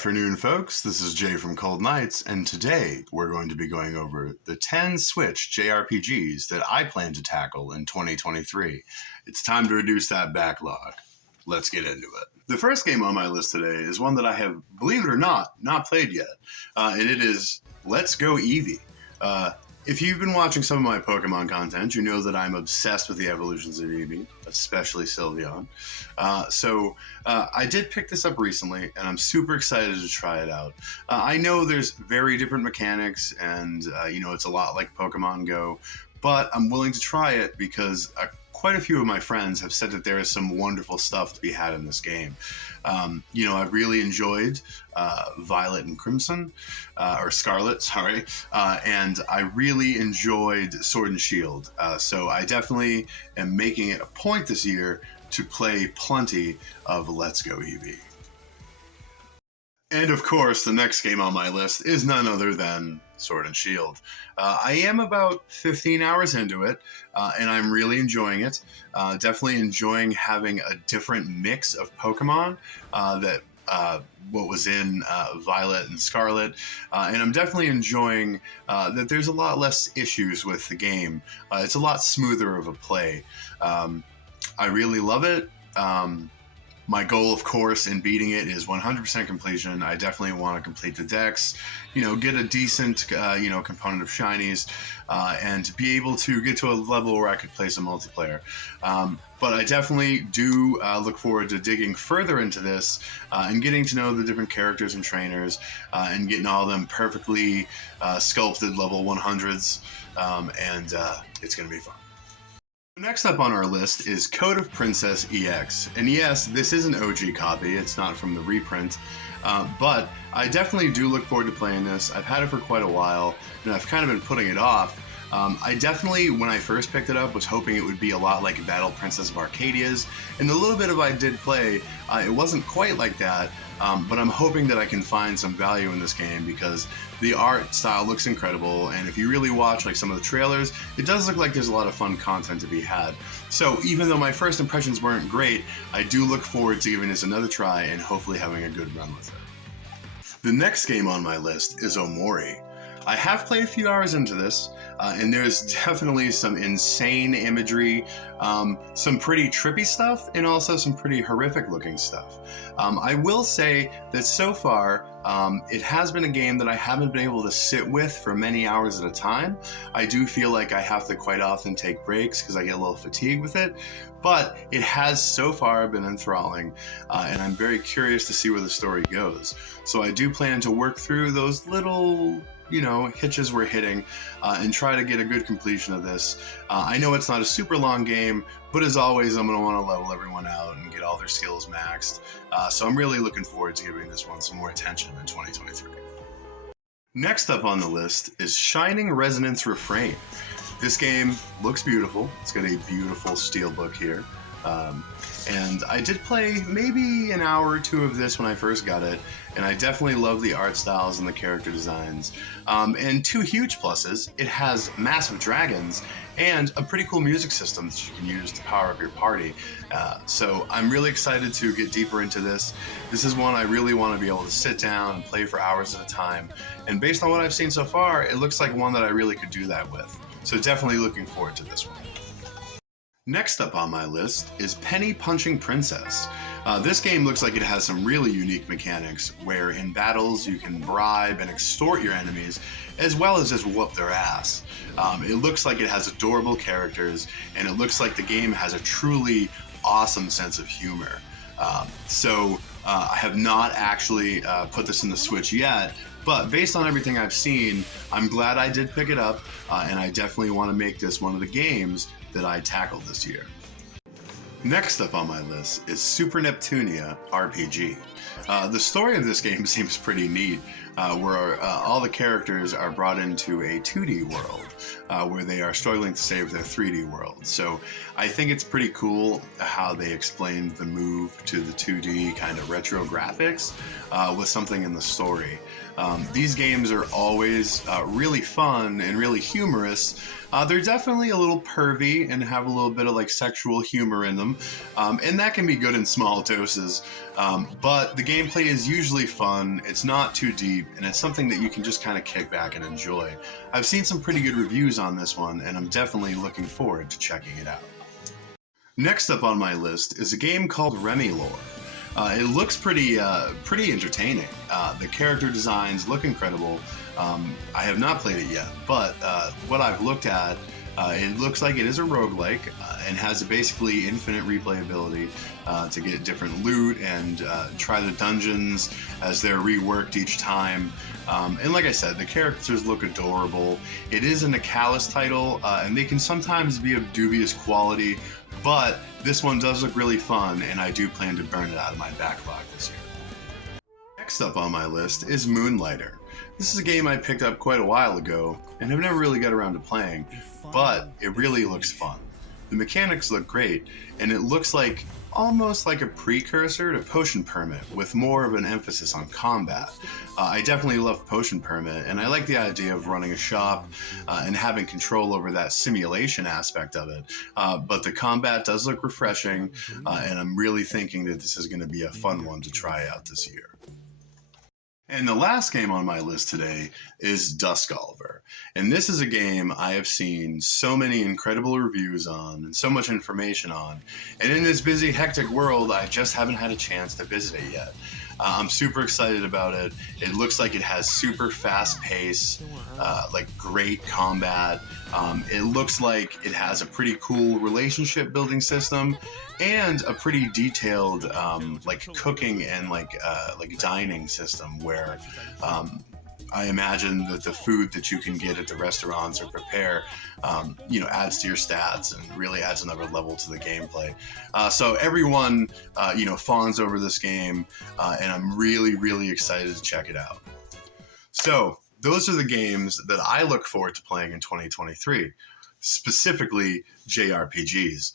afternoon, folks. This is Jay from Cold Nights, and today we're going to be going over the 10 Switch JRPGs that I plan to tackle in 2023. It's time to reduce that backlog. Let's get into it. The first game on my list today is one that I have, believe it or not played yet, and it is Let's Go Eevee. If you've been watching some of my Pokemon content, you know that I'm obsessed with the evolutions of Eevee, especially Sylveon. So I did pick this up recently, and I'm super excited to try it out. I know there's very different mechanics, and it's a lot like Pokemon Go, but I'm willing to try it because quite a few of my friends have said that there is some wonderful stuff to be had in this game. I've really enjoyed Violet and Crimson, or Scarlet, sorry, and I really enjoyed Sword and Shield. So I definitely am making it a point this year to play plenty of Let's Go Eevee. And of course, the next game on my list is none other than Sword and Shield. I am about 15 hours into it, and I'm really enjoying it. Definitely enjoying having a different mix of Pokemon that what was in Violet and Scarlet, and I'm definitely enjoying that there's a lot less issues with the game. It's a lot smoother of a play. I really love it. My goal, of course, in beating it is 100% completion. I definitely want to complete the decks, get a decent, component of shinies, and to be able to get to a level where I could play some multiplayer. But I definitely do look forward to digging further into this and getting to know the different characters and trainers and getting all of them perfectly sculpted level 100s, and it's going to be fun. Next up on our list is Code of Princess EX. And yes, this is an OG copy, it's not from the reprint, but I definitely do look forward to playing this. I've had it for quite a while, and I've kind of been putting it off. I definitely, when I first picked it up, was hoping it would be a lot like Battle Princess of Arcadia's, and the little bit of I did play, it wasn't quite like that, but I'm hoping that I can find some value in this game because the art style looks incredible, and if you really watch like some of the trailers, it does look like there's a lot of fun content to be had. So even though my first impressions weren't great, I do look forward to giving this another try and hopefully having a good run with it. The next game on my list is Omori. I have played a few hours into this, and there's definitely some insane imagery, some pretty trippy stuff, and also some pretty horrific looking stuff. I will say that so far, it has been a game that I haven't been able to sit with for many hours at a time. I do feel like I have to quite often take breaks because I get a little fatigued with it, but it has so far been enthralling, and I'm very curious to see where the story goes. So I do plan to work through those little hitches we're hitting and try to get a good completion of this. I know it's not a super long game, but as always, I'm going to want to level everyone out and get all their skills maxed. So I'm really looking forward to giving this one some more attention in 2023. Next up on the list is Shining Resonance Refrain. This game looks beautiful. It's got a beautiful steelbook here. And I did play maybe an hour or two of this when I first got it, and I definitely love the art styles and the character designs. And two huge pluses, it has massive dragons and a pretty cool music system that you can use to power up your party. So I'm really excited to get deeper into this. This is one I really want to be able to sit down and play for hours at a time. And based on what I've seen so far, it looks like one that I really could do that with. So definitely looking forward to this one. Next up on my list is Penny Punching Princess. This game looks like it has some really unique mechanics where in battles you can bribe and extort your enemies as well as just whoop their ass. It looks like it has adorable characters, and it looks like the game has a truly awesome sense of humor. I have not actually put this in the Switch yet, but based on everything I've seen, I'm glad I did pick it up, and I definitely want to make this one of the games that I tackled this year. Next up on my list is Super Neptunia RPG. The story of this game seems pretty neat, where all the characters are brought into a 2D world, where they are struggling to save their 3D world. So I think it's pretty cool how they explained the move to the 2D kind of retro graphics with something in the story. These games are always really fun and really humorous, They're definitely a little pervy and have a little bit of like sexual humor in them, and that can be good in small doses. But the gameplay is usually fun, it's not too deep, and it's something that you can just kind of kick back and enjoy. I've seen some pretty good reviews on this one, and I'm definitely looking forward to checking it out. Next up on my list is a game called Remilore. It looks pretty entertaining. The character designs look incredible. I have not played it yet, but what I've looked at, it looks like it is a roguelike and has basically infinite replayability to get different loot and try the dungeons as they're reworked each time. And like I said, the characters look adorable. It is an Nicalis title, and they can sometimes be of dubious quality, but this one does look really fun, and I do plan to burn it out of my backlog this year. Next up on my list is Moonlighter. This is a game I picked up quite a while ago, and have never really got around to playing, but it really looks fun. The mechanics look great, and it looks like almost like a precursor to Potion Permit with more of an emphasis on combat. I definitely love Potion Permit, and I like the idea of running a shop and having control over that simulation aspect of it. But the combat does look refreshing, and I'm really thinking that this is going to be a fun one to try out this year. And the last game on my list today is Duskolver. And this is a game I have seen so many incredible reviews on and so much information on. And in this busy, hectic world, I just haven't had a chance to visit it yet. I'm super excited about it. It looks like it has super fast pace, like great combat. It looks like it has a pretty cool relationship building system and a pretty detailed like cooking and like dining system where I imagine that the food that you can get at the restaurants or prepare, adds to your stats and really adds another level to the gameplay. So everyone, fawns over this game, and I'm really, really excited to check it out. So those are the games that I look forward to playing in 2023, specifically JRPGs.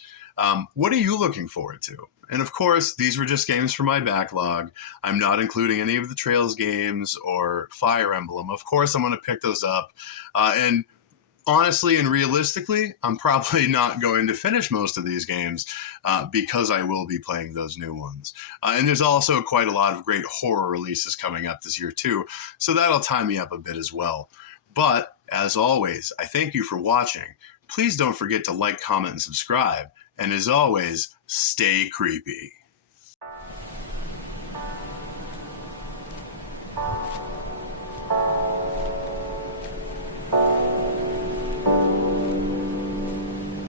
What are you looking forward to? And of course, these were just games for my backlog. I'm not including any of the Trails games or Fire Emblem. Of course, I'm going to pick those up. And honestly and realistically, I'm probably not going to finish most of these games because I will be playing those new ones. And there's also quite a lot of great horror releases coming up this year too, so that'll tie me up a bit as well. But as always, I thank you for watching. Please don't forget to like, comment, and subscribe. And as always, stay creepy.